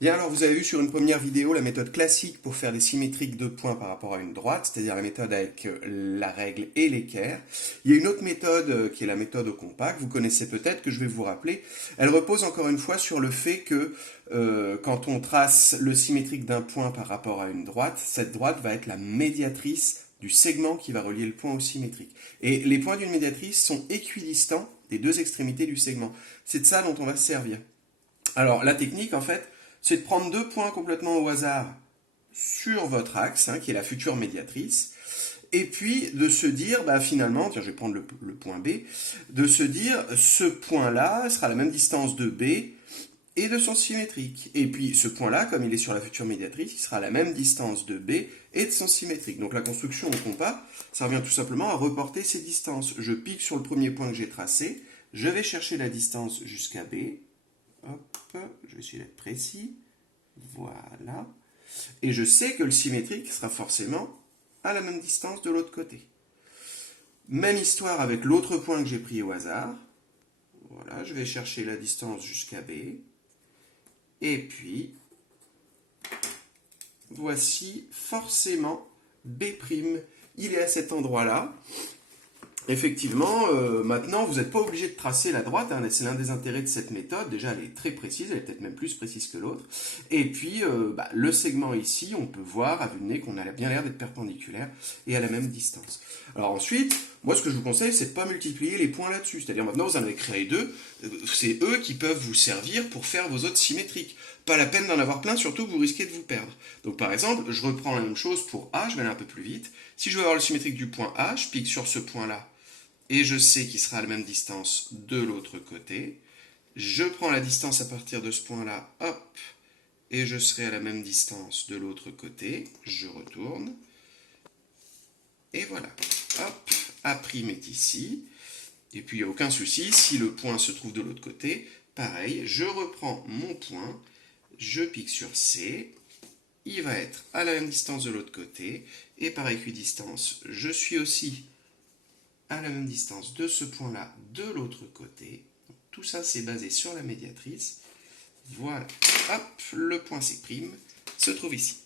Bien, alors vous avez vu sur une première vidéo la méthode classique pour faire des symétriques de points par rapport à une droite, c'est-à-dire la méthode avec la règle et l'équerre. Il y a une autre méthode qui est la méthode au compact, vous connaissez peut-être, que je vais vous rappeler. Elle repose encore une fois sur le fait que quand on trace le symétrique d'un point par rapport à une droite, cette droite va être la médiatrice du segment qui va relier le point au symétrique. Et les points d'une médiatrice sont équidistants des deux extrémités du segment. C'est de ça dont on va se servir. Alors la technique en fait, c'est de prendre deux points complètement au hasard sur votre axe, hein, qui est la future médiatrice, et puis de se dire, bah, finalement, tiens, je vais prendre le point B, de se dire, ce point-là sera la même distance de B et de son symétrique. Et puis ce point-là, comme il est sur la future médiatrice, il sera à la même distance de B et de son symétrique. Donc la construction au compas, ça revient tout simplement à reporter ces distances. Je pique sur le premier point que j'ai tracé, je vais chercher la distance jusqu'à B, hop, je vais essayer d'être précis, voilà, et je sais que le symétrique sera forcément à la même distance de l'autre côté. Même histoire avec l'autre point que j'ai pris au hasard, voilà, je vais chercher la distance jusqu'à B, et puis, voici forcément B', il est à cet endroit-là. Effectivement, maintenant, vous n'êtes pas obligé de tracer la droite, hein, c'est l'un des intérêts de cette méthode. Déjà, elle est très précise, elle est peut-être même plus précise que l'autre. Et puis, le segment ici, on peut voir à vue de nez qu'on a bien l'air d'être perpendiculaire et à la même distance. Alors ensuite, moi, ce que je vous conseille, c'est de ne pas multiplier les points là-dessus. C'est-à-dire, maintenant, vous en avez créé deux, c'est eux qui peuvent vous servir pour faire vos autres symétriques. Pas la peine d'en avoir plein, surtout que vous risquez de vous perdre. Donc par exemple, je reprends la même chose pour A, je vais aller un peu plus vite. Si je veux avoir le symétrique du point A, je pique sur ce point-là, et je sais qu'il sera à la même distance de l'autre côté. Je prends la distance à partir de ce point-là, hop, et je serai à la même distance de l'autre côté. Je retourne, et voilà, hop, A' est ici. Et puis il n'y a aucun souci, si le point se trouve de l'autre côté, pareil, je reprends mon point, je pique sur C, il va être à la même distance de l'autre côté, et par équidistance, je suis aussi à la même distance de ce point-là de l'autre côté. Donc, tout ça, c'est basé sur la médiatrice. Voilà, hop, le point C' se trouve ici.